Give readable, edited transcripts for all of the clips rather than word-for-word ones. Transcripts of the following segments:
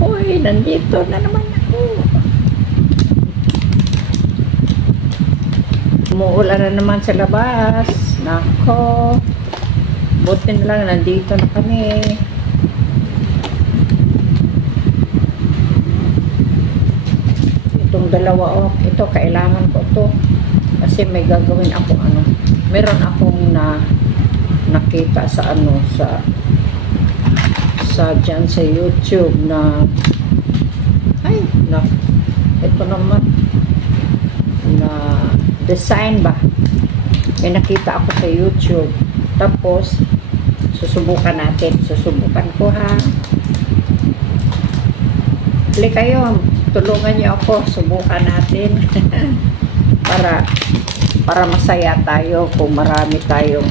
Uy, nandito na naman ako. Umuulan na naman sa labas. Nako. Buti na lang, nandito na kami. Itong dalawa, oh. Ito, kailangan ko to. Kasi may gagawin akong ano. Meron akong nakita sa ano, sa dyan sa YouTube na ito naman na design ba, may nakita ako sa YouTube, tapos susubukan ko ha. Play kayo, tulungan niyo ako, subukan natin. para masaya tayo kung marami tayong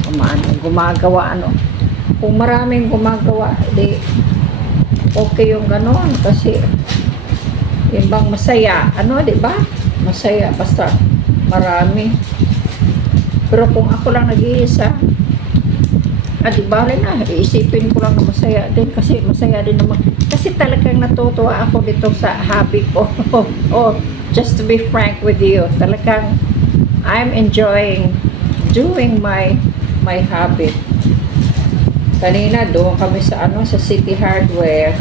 gumagawa ano. Kung maraming gumagawa, di okay yung ganon kasi yung bang masaya, ano, di ba? Masaya basta marami. Pero kung ako lang nag-iisa, di bale na, iisipin ko lang na masaya din kasi masaya din naman. Kasi talagang natutuwa ako dito sa hobby ko. Oh, just to be frank with you, talagang I'm enjoying doing my hobby. Kanina doon kami sa ano, sa City Hardware.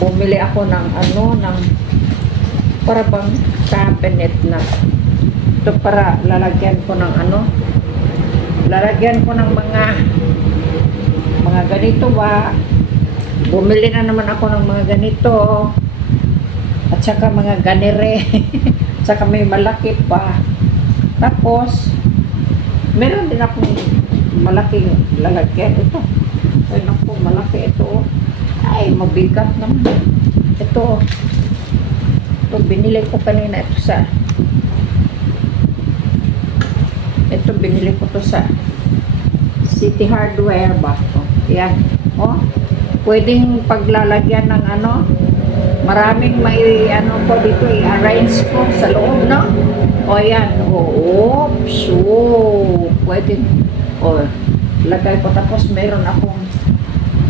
Bumili ako ng ano, ng para bang cabinet na ito, para lalagyan ko ng ano, lalagyan ko ng mga ganito ba. Bumili na naman ako ng mga ganito at saka mga ganire. At saka may malaki pa. Tapos meron din akong malaking lalagyan. Ito. Ay naku, malaki ito. Ay, mabigat naman. Ito. Ito, binili ko kanina. Ito, binili ko to sa City Hardware ba? Oh, yan. Oh, pwedeng paglalagyan ng ano, maraming may ano ko dito, i-arrange ko sa loob, no? O, yan. Oh, oops. Oh, pwedeng lagay ko. Tapos meron akong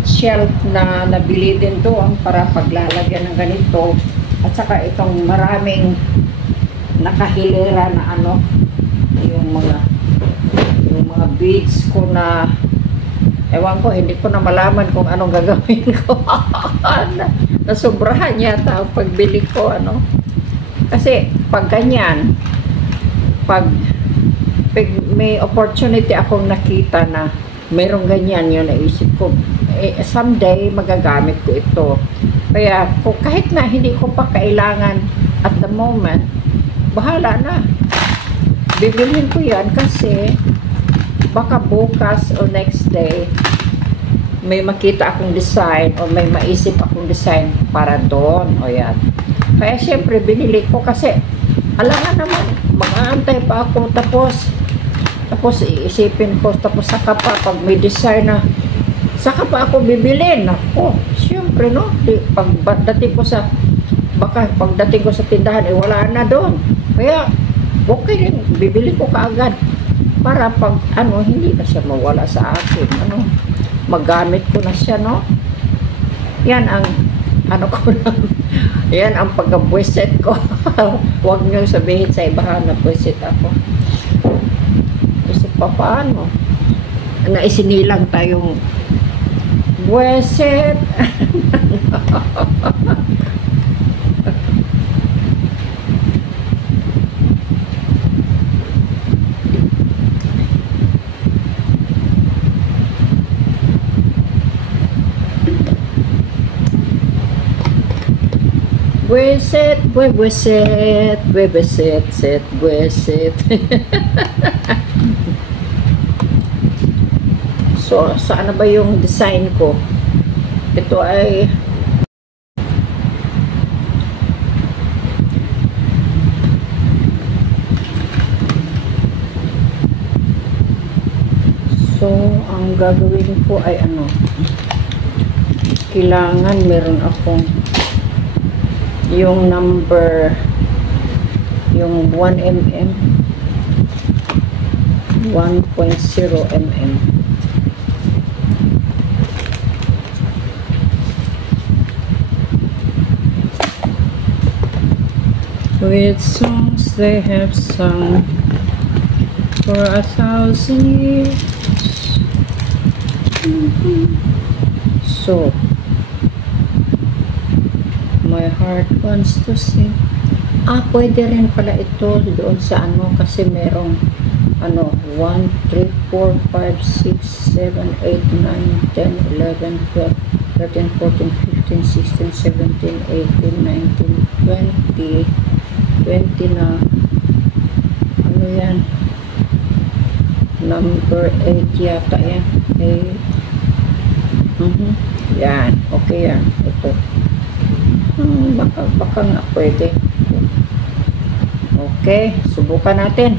shelf na nabili din doon para paglalagyan ng ganito. At saka itong maraming nakahilera na ano, yung mga beads ko na ewan ko, hindi ko na malaman kung anong gagawin ko. Nasobrahan yata ang pagbili ko, ano. Kasi pag ganyan, pag may opportunity akong nakita na mayroong ganyan, yun naisip ko, someday magagamit ko ito. Kaya kahit na hindi ko pa kailangan at the moment, bahala na, bibilhin ko yan kasi baka bukas o next day may makita akong design o may maisip akong design para doon. O yan, kaya syempre binili ko kasi alangan naman, mag-aantay pa ako, tapos iisipin ko, tapos saka pa pag may design na, saka pa ako bibilin. Ako, siyempre, no? Pagdating ko sa tindahan, wala na doon. Kaya, okay rin, bibili ko kaagad. Para pag, ano, hindi na siya mawala sa akin. Ano, magamit ko na siya, no? Yan ang, ano ko na, yan ang pagka-buwisit ko. Huwag niyong sabihin sa ibahan na buwisit ako. Kasi paano? Naisinilang tayong buwisit. Buwisit, buwisit, buwisit, buwisit. So, saan na ba yung design ko? Ito ay so, ang gagawin ko ay ano, kailangan meron akong yung number, yung 1 mm, 1.0 mm. with songs they have sung for 1,000 years. So, my heart wants to sing. Pwede rin pala ito doon sa ano, kasi merong ano, 1, 3, 4, 5, 6, 7, 8, 9, 10, 11, 12, 13, 14, 15, 16, 17, 18, 19, 20, 20 na, ano yan, number 8 yata yan, 8, yan, okay yan, ito, baka nga pwede. Okay, subukan natin.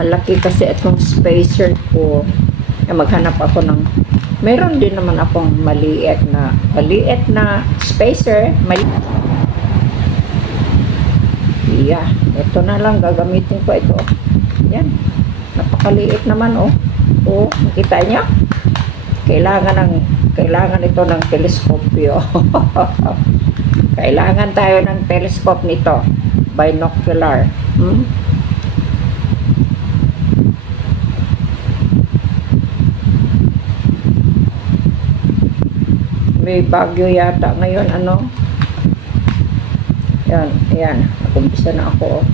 Malaki kasi itong spacer ko. Maghanap ako ng, meron din naman akong maliit na spacer. Yeah, ito na lang gagamitin ko ito. Yan. Napakaliit naman oh. Oh, nakita niyo? Kailangan ito ng teleskopyo. Kailangan tayo ng telescope nito. Binocular. May bagyo yata ngayon, ano? Yan. Nakumpisa na ako.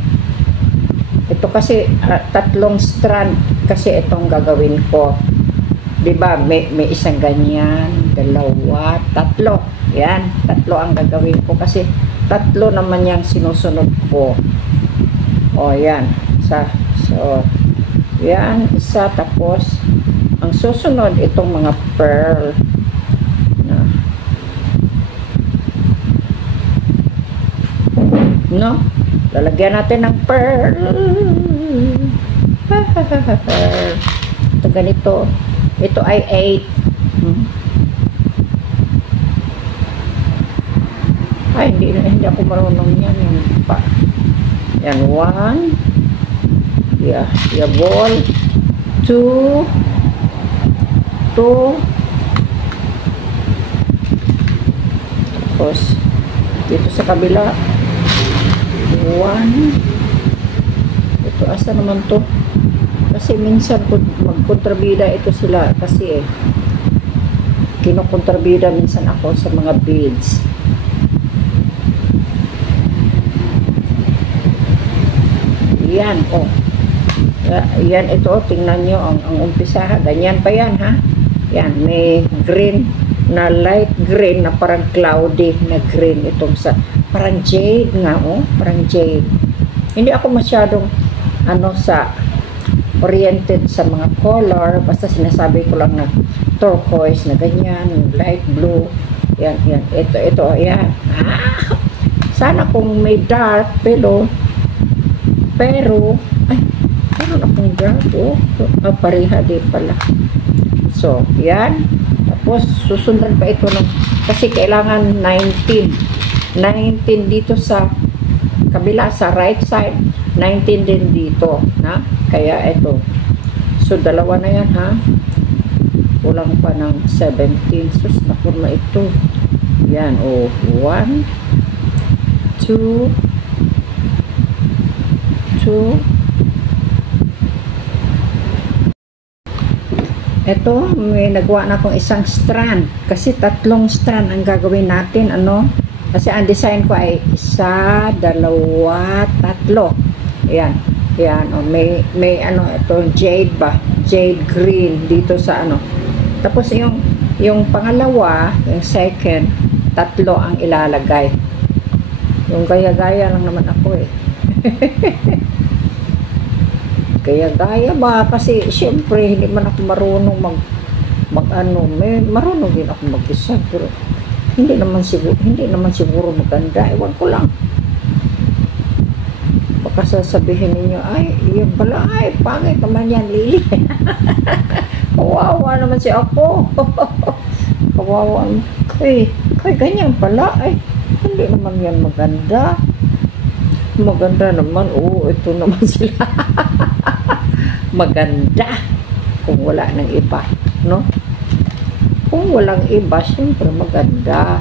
Ito kasi, 3 strand kasi itong gagawin ko. Diba, may isang ganyan, 2, 3. Yan, 3 ang gagawin ko kasi 3 naman yung sinusunod ko. O, yan. So, yan, isa. Tapos, ang susunod, itong mga pearl. No? Lalagyan natin ng pearl. Ito ganito. Ito ay 8. Ay, hindi ako marunong yan. Yan, 1. Yeah, ball. 2. Tapos, dito sa kabila. 1. Ito, asa naman to? Kasi minsan magkontrabida ito sila kasi kinukontrabida minsan ako sa mga beads. Yan, oh. Yan, ito, tingnan nyo ang umpisa, ganyan pa yan, ha? Yan, may green na light green na parang cloudy na green itong sa parang jade nga, oh, parang jade. Hindi ako masyadong sa oriented sa mga color, basta sinasabi ko lang na turquoise na ganyan, light blue, yan, ito, yan. Sana kung may dark, pero ay, meron akong dark, oh, pareha din pala. So, yan. Tapos, susundan pa ito kasi kailangan 19 dito sa kabila, sa right side, 19 din dito, ha? Kaya ito. So, 2 na yan, ha? Kulang pa ng 17. Sus, napurma ito. Yan, oh, 1, 2, Ito, may nagawa na akong isang strand. Kasi 3 strand ang gagawin natin, ano? Kasi ang design ko ay 1, 2, 3. Ayan. Ayan, oh, may ito, jade ba? Jade green dito sa 3 Tapos yung pangalawa, yung second, 3 ang ilalagay. Yung gaya-gaya lang naman ako eh. Gaya-gaya ba? Kasi syempre hindi man ako marunong marunong din ako mag-design, pero hindi naman siguro maganda. Ewan ko lang. Baka sasabihin ninyo, ay, yun pala, ay, pangit naman yan, Lily. Kawawa naman si ako. Kawawa. Ay, ganyan pala. Ay, hindi naman yan maganda. Maganda naman. Oo, ito naman sila. Maganda. Kung wala ng iba, no? Kung walang iba, siyempre maganda.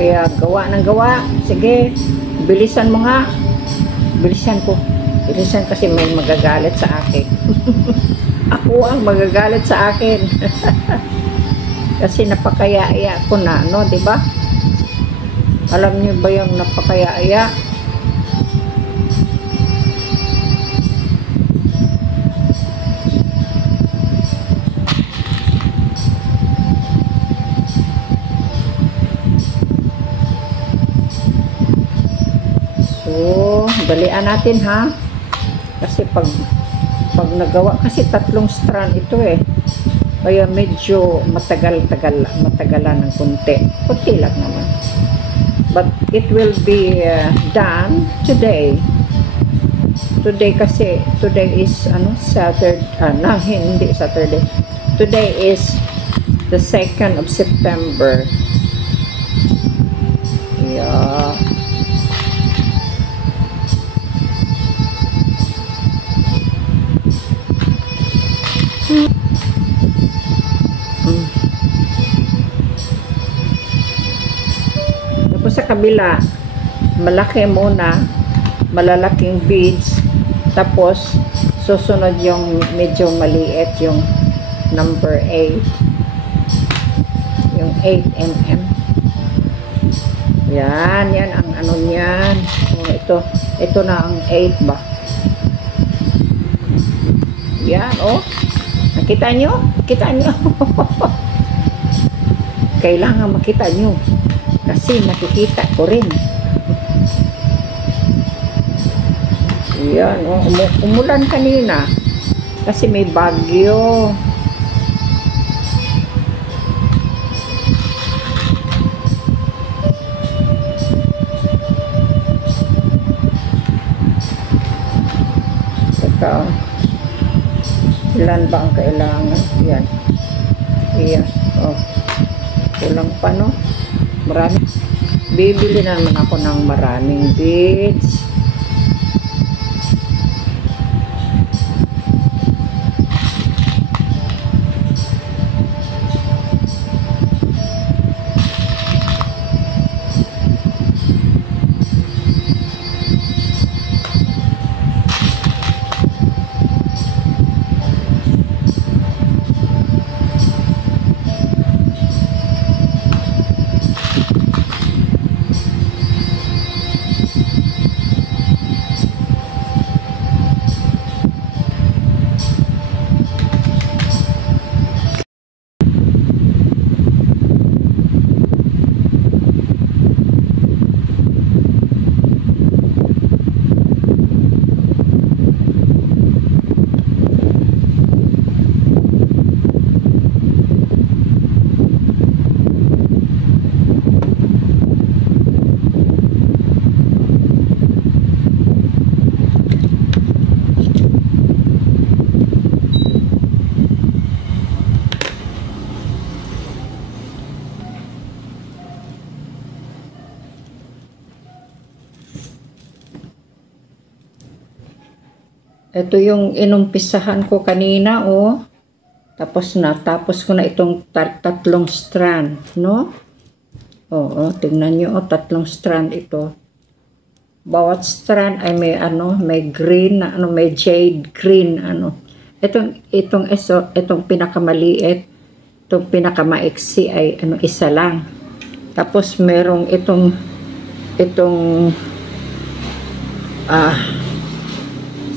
Kaya gawa ng gawa. Sige, bilisan mo nga. Bilisan ko. Bilisan kasi may magagalit sa akin. Ako ang magagalit sa akin. Kasi napakaya-aya ko na, no? Diba? Alam niyo ba yung napakaya-aya? So, dalian natin ha. Kasi pag nagawa, kasi 3 strand ito eh. Kaya medyo matagalan ng kunti. Kunti lang naman. But it will be done today. Today kasi, today is Saturday, hindi Saturday. Today is the 2nd of September. Yeah. Tapos sa kabila, malaki muna, malalaking beads, tapos susunod yung medyo maliit, yung number 8, yung 8 mm. Yan ang ano niyan. Ito na ang 8 ba. Yan, oh. Nakita nyo? Kita nyo? Kailangan makita nyo. Kasi nakikita ko rin. Yan, oh. Umulan kanina. Kasi may bagyo. Teka, ilan ba ang kailangan? Yan. Yan. Oh. Kulang pa, no? Marami. Bibili na naman ako ng maraming beads. Ito yung inumpisahan ko kanina, oh. Tapos ko na itong tatlong strand, no? Oo, tingnan nyo, tatlong strand ito. Bawat strand ay may may green na may jade green Itong pinakamaliit, itong pinakamaiksi ay isa lang. Tapos merong itong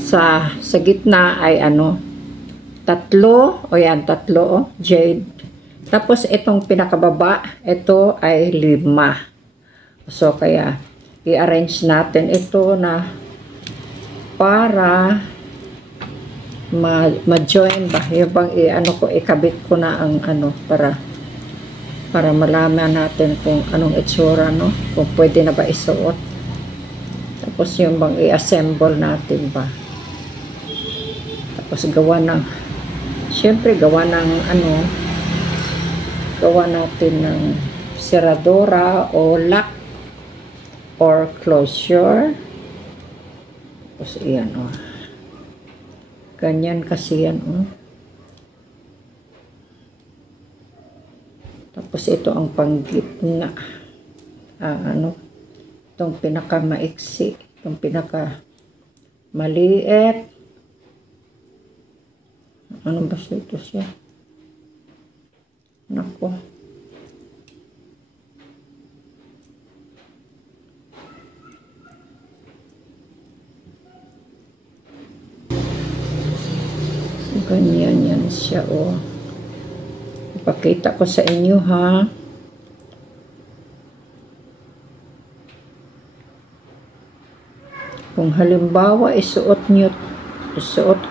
sa gitna ay tatlo, jade. Tapos itong pinakababa, ito ay 5. So kaya i-arrange natin ito na para ma-join ba? Yung bang ikabit ko na ang para malaman natin kung anong itsura, no? Kung pwede na ba isuot. Tapos yung bang i-assemble natin ba? Tapos gawa natin ng seradora o lock or closure. Tapos iyan, ganyan kasi yan, Tapos ito ang panggitna. Itong pinakamaiksi, itong pinakamaliit. Ano ba ito siya? Nako. Ganyan yan siya, ipakita ko sa inyo, ha. Kung halimbawa isuot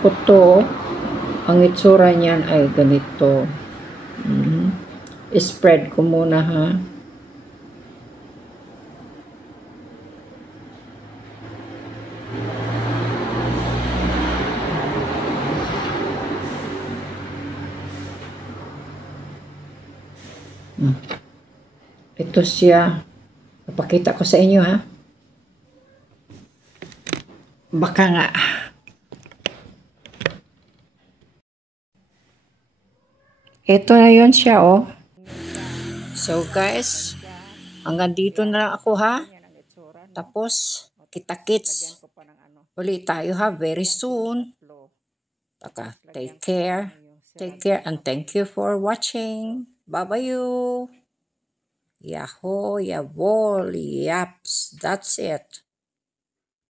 ko to, ang itsura niyan ay ganito. Spread ko muna, ha. Ito siya. Ipakita ko sa inyo, ha. Baka nga. Ito na yun siya, So guys, hanggang dito na lang ako, ha. Tapos, kita-kits. Ulit tayo, ha, very soon. Take care. Take care and thank you for watching. Bye-bye you. Yahoo, yabol, yaps. That's it.